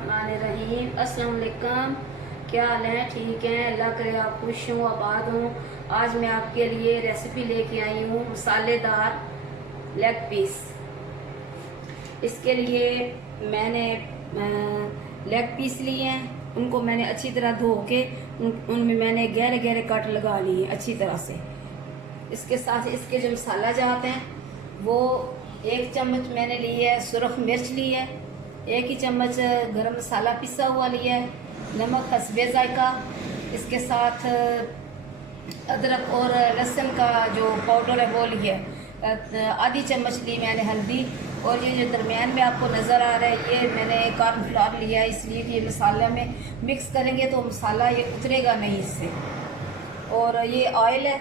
बिस्मिल्लाहिर्रहमानिर्रहीम। अस्सलाम वालेकुम। क्या हाल है? ठीक है, अल्लाह करे आप खुश हूँ, आबाद हूँ। आज मैं आपके लिए रेसिपी लेके आई हूँ मसालेदार लेग पीस। इसके लिए मैंने लेग पीस लिए हैं। उनको मैंने अच्छी तरह धो के उनमें मैंने गहरे गहरे कट लगा लिए अच्छी तरह से। इसके साथ इसके जो मसाला जाते हैं वो 1 चम्मच मैंने ली है सुरख मिर्च ली है, 1 ही चम्मच गरम मसाला पिसा हुआ लिया है, नमक हस्बे जायका। इसके साथ अदरक और लहसुन का जो पाउडर है वो लिया है। आधी चम्मच ली मैंने हल्दी। और ये जो दरमियान में आपको नज़र आ रहा है ये मैंने कॉर्नफ्लावर लिया है, इसलिए कि ये मसाला में मिक्स करेंगे तो मसाला ये उतरेगा नहीं इससे। और ये ऑयल है,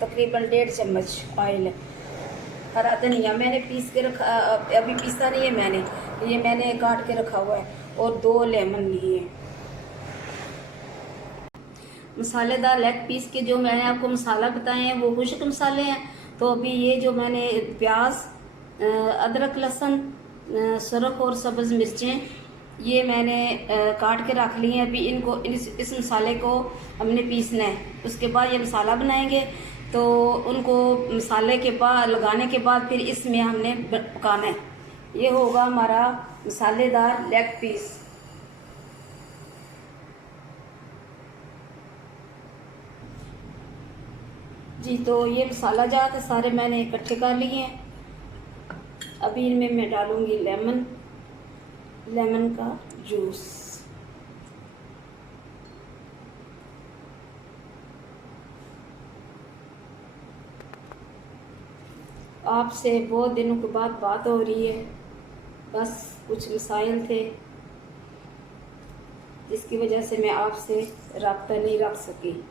तकरीबन 1.5 चम्मच ऑयल है। हरा धनिया मैंने पीस के रखा, अभी पीसा नहीं है मैंने, ये मैंने काट के रखा हुआ है। और 2 लेमन लिए हैं। मसालेदार लेग पीस के जो मैंने आपको मसाला बताए हैं वो खुश्क मसाले हैं। तो अभी ये जो मैंने प्याज, अदरक, लहसुन, सुरख और सब्ज़ मिर्चें ये मैंने काट के रख ली हैं। अभी इनको इस मसाले को हमने पीसना है। उसके बाद ये मसाला बनाएंगे तो उनको मसाले के बाद लगाने के बाद फिर इसमें हमने पकाना है। ये होगा हमारा मसालेदार लेग पीस। जी, तो ये मसाला जात है सारे मैंने इकट्ठे कर लिए हैं। अभी इनमें मैं डालूंगी लेमन का जूस। आपसे बहुत दिनों के बाद बात हो रही है, बस कुछ मसाइल थे जिसकी वजह से मैं आपसे रब्ता नहीं रख सकी।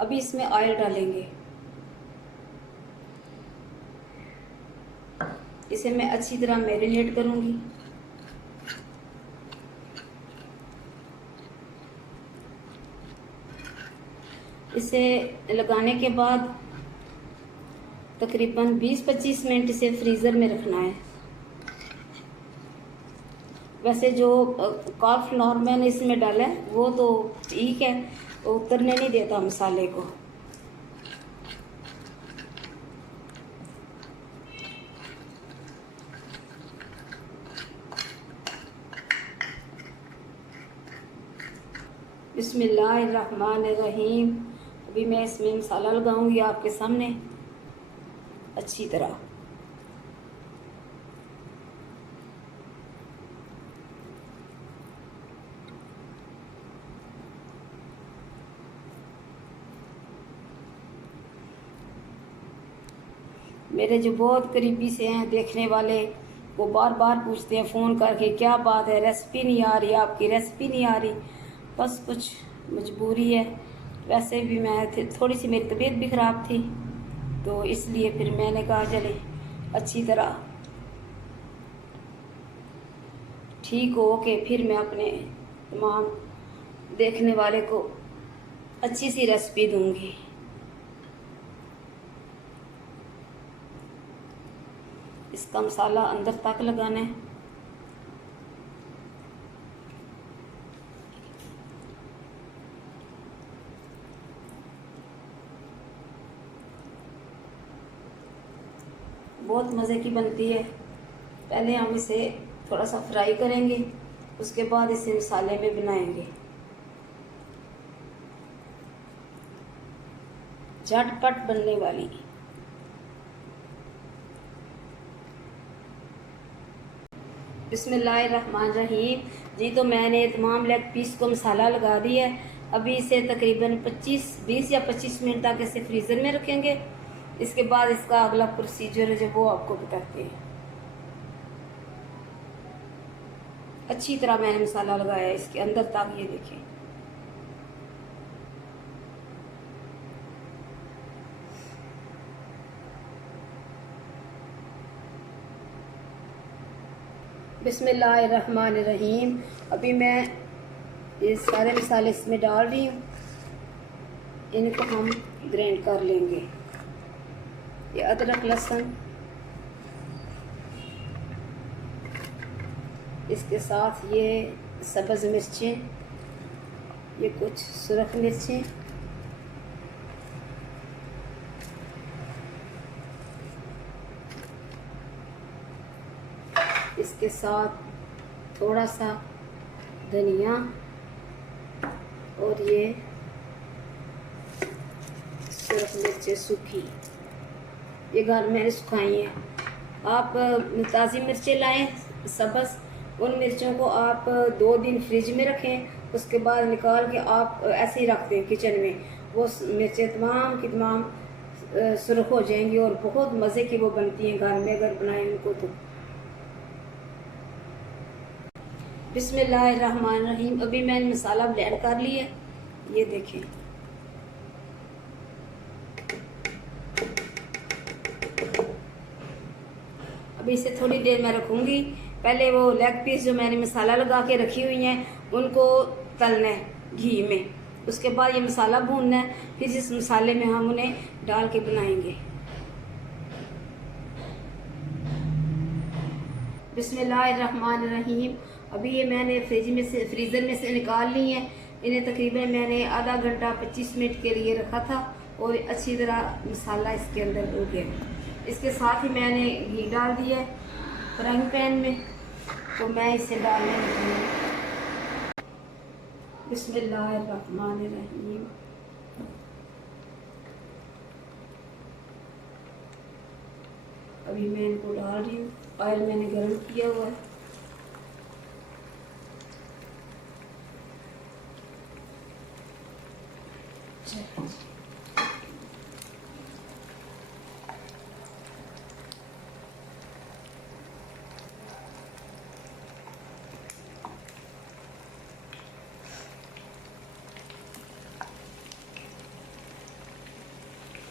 अभी इसमें ऑयल डालेंगे। इसे मैं अच्छी तरह मैरिनेट करूंगी। इसे लगाने के बाद तकरीबन 20-25 मिनट इसे फ्रीज़र में रखना है। वैसे जो कॉर्नफ्लावर मैंने इसमें डाला है वो तो ठीक है, वो उतरने नहीं देता मसाले को। बिस्मिल्लाहिर्रहमानिर्रहीम। अभी मैं इसमें मसाला लगाऊंगी आपके सामने अच्छी तरह। मेरे जो बहुत करीबी से हैं देखने वाले वो बार बार पूछते हैं फ़ोन करके, क्या बात है रेसिपी नहीं आ रही, आपकी रेसिपी नहीं आ रही। बस कुछ मजबूरी है। वैसे भी मैं थोड़ी सी मेरी तबीयत भी ख़राब थी तो इसलिए फिर मैंने कहा चले अच्छी तरह ठीक हो के फिर मैं अपने तमाम देखने वाले को अच्छी सी रेसिपी दूंगी। इसका मसाला अंदर तक लगाना है। बहुत मज़े की बनती है। पहले हम इसे थोड़ा सा फ्राई करेंगे, उसके बाद इसे मसाले में बनाएंगे। झटपट बनने वाली। बिस्मिल्लाहिर्रहमानिर्रहीम। जी, तो मैंने तमाम लेग पीस को मसाला लगा दिया है। अभी इसे तकरीबन 20 या 25 मिनट तक इसे फ्रीज़र में रखेंगे। इसके बाद इसका अगला प्रोसीजर है जो वो आपको बताते हैं। अच्छी तरह मैंने मसाला लगाया है इसके अंदर तक, ये देखें। बिस्मिल्लाहिर्रहमानिर्रहीम। अभी मैं ये सारे मसाले इसमें डाल रही हूँ, इनको हम ग्राइंड कर लेंगे। ये अदरक लहसुन, इसके साथ ये सब्ज़ मिर्चें, ये कुछ सुरख मिर्चें, इसके साथ थोड़ा सा धनिया और ये सुरख मिर्चें सूखी, ये घर मैंने सुखाई हैं। आप ताज़ी मिर्चें लाएं सब्ज़, उन मिर्चों को आप 2 दिन फ्रिज में रखें, उसके बाद निकाल के आप ऐसे ही रख दें किचन में। वो मिर्चें तमाम की तमाम सुरख हो जाएंगी और बहुत मज़े की वो बनती हैं घर में अगर बनाएं उनको तो। बिस्मिल्लाहिर्रहमानिर्रहीम। अभी मैंने मसाला ब्लेंड कर लिया, ये देखें। अभी इसे थोड़ी देर मैं रखूँगी। पहले वो लेग पीस जो मैंने मसाला लगा के रखी हुई हैं उनको तलना है घी में, उसके बाद ये मसाला भूनना है, फिर इस मसाले में हम उन्हें डाल के बनाएंगे। बिस्मिल्लाहिर्रहमानिर्रहीम। अभी ये मैंने फ्रीज़र में से निकाल ली हैं। इन्हें तकरीबन मैंने आधा घंटा 25 मिनट के लिए रखा था और अच्छी तरह मसाला इसके अंदर हो गया। इसके साथ ही मैंने घी डाल दिया फ्राइंग पैन में, तो मैं इसे डालने लगी हूँ। बिस्मिल्लाहिर्रहमानिर्रहीम। अभी मैं इनको डाल रही हूँ। ऑयल मैंने गर्म किया हुआ है।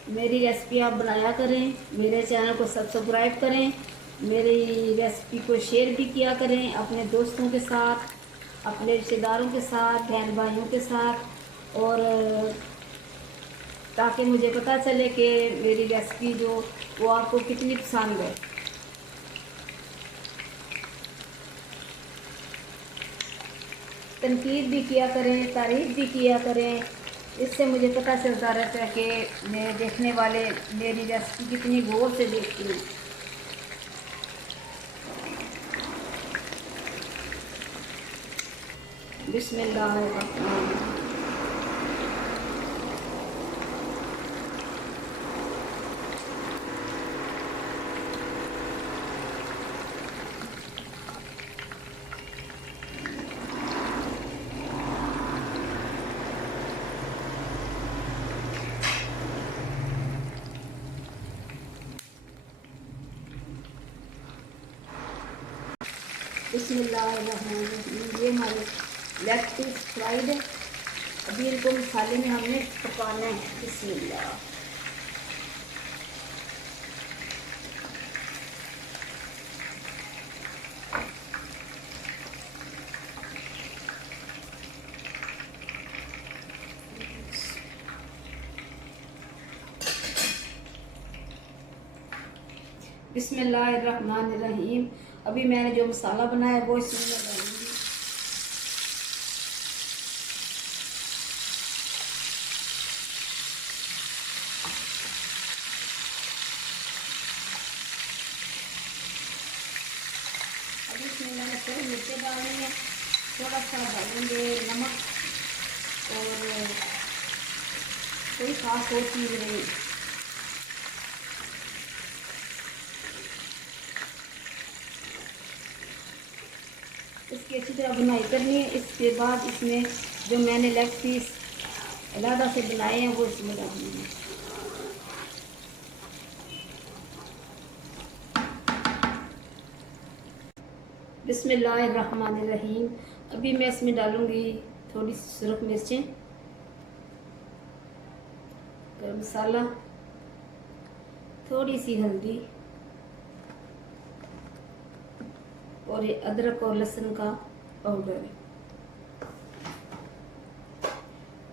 मेरी रेसिपी आप बनाया करें, मेरे चैनल को सब्सक्राइब करें, मेरी रेसिपी को शेयर भी किया करें अपने दोस्तों के साथ, अपने रिश्तेदारों के साथ, बहन भाइयों के साथ, और ताकि मुझे पता चले कि मेरी रेसिपी जो वो आपको कितनी पसंद है। तनकीद भी किया करें, तारीफ़ भी किया करें, इससे मुझे पता चलता रहता है कि मेरे देखने वाले मेरी रेसिपी कितनी गौर से देखती हैं। बिस्मिल्लाहिर्रहमानिर्रहीम। बिस्मिल्लाहिर्रहमानिर्रहीम। ये हमारे लेग पीस फ्राइड है। अभी इनको मसाले में हमने पकाना है। बिस्मिल्लाह। बिस्मिल्लाहिर्रहमानिर्रहीम। अभी मैंने जो मसाला बनाया है वो इसमें मैं डालूंगी। अभी इसमें मैंने थोड़ी मिर्चें डालनी है, थोड़ा सा डालेंगे नमक, और कोई खास और चीज़ नहीं। इसकी अच्छी तरह बुनाई करनी है। इसके बाद इसमें जो मैंने लेग पीस अलग से बनाए हैं वो इसमें डालनी है। बिस्मिल्लाहिर्रहमानिर्रहीम। अभी मैं इसमें डालूंगी थोड़ी सी सुरख मिर्चें, गरम मसाला, थोड़ी सी हल्दी, और ये अदरक और लहसुन का पाउडर है।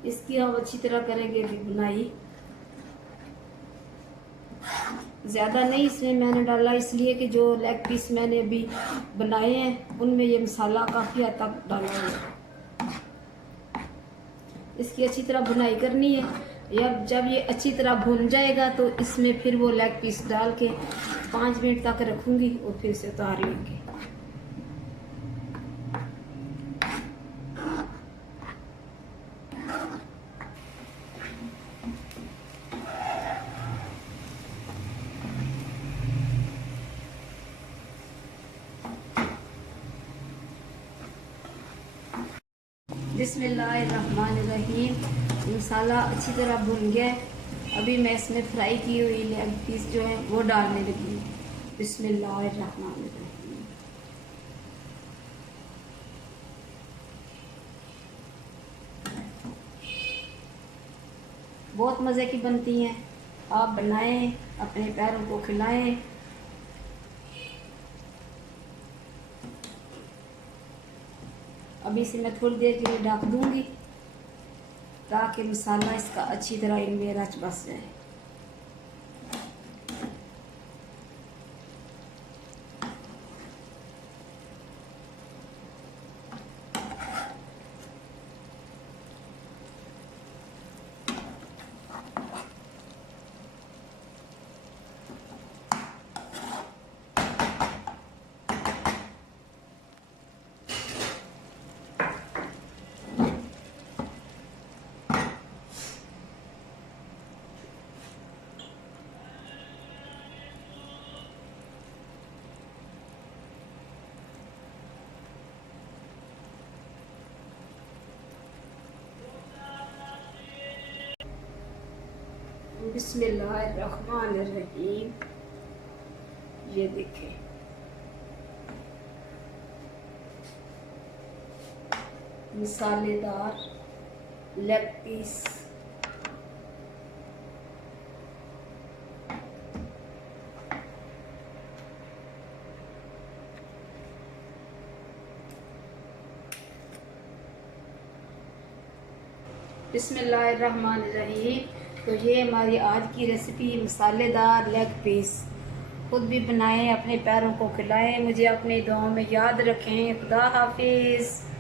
इसकी हम अच्छी तरह करेंगे अभी बुनाई। ज़्यादा नहीं इसमें मैंने डाला, इसलिए कि जो लेग पीस मैंने अभी बनाए हैं उनमें ये मसाला काफ़ी हद तक डाला हुआ है। इसकी अच्छी तरह बुनाई करनी है। या जब ये अच्छी तरह भुन जाएगा तो इसमें फिर वो लेग पीस डाल के 5 मिनट तक रखूँगी और फिर से उतार लेंगे। बिस्मिल्लाहिर्रहमानिर्रहीम। मसाला अच्छी तरह भुन गया है। अभी मैं इसमें फ्राई की हुई लेग पीस जो है वो डालने लगी हूँ। बिस्मिल्लाहिर्रहमानिर्रहीम। बहुत मज़े की बनती हैं, आप बनाएं, अपने पैरों को खिलाएं। अभी इसे मैं थोड़ी देर के लिए ढक दूंगी ताकि मसाला इसका अच्छी तरह इनमें रच बस जाए। बिस्मिल्लाहिर्रहमानिर्रहीम। ये देखें, मसालेदार लेग पीस। बिस्मिल्लाहिर्रहमानिर्रहीम। तो ये हमारी आज की रेसिपी मसालेदार लेग पीस। खुद भी बनाएं, अपने पैरों को खिलाएं, मुझे अपनी दुआओं में याद रखें। खुदा हाफिज़।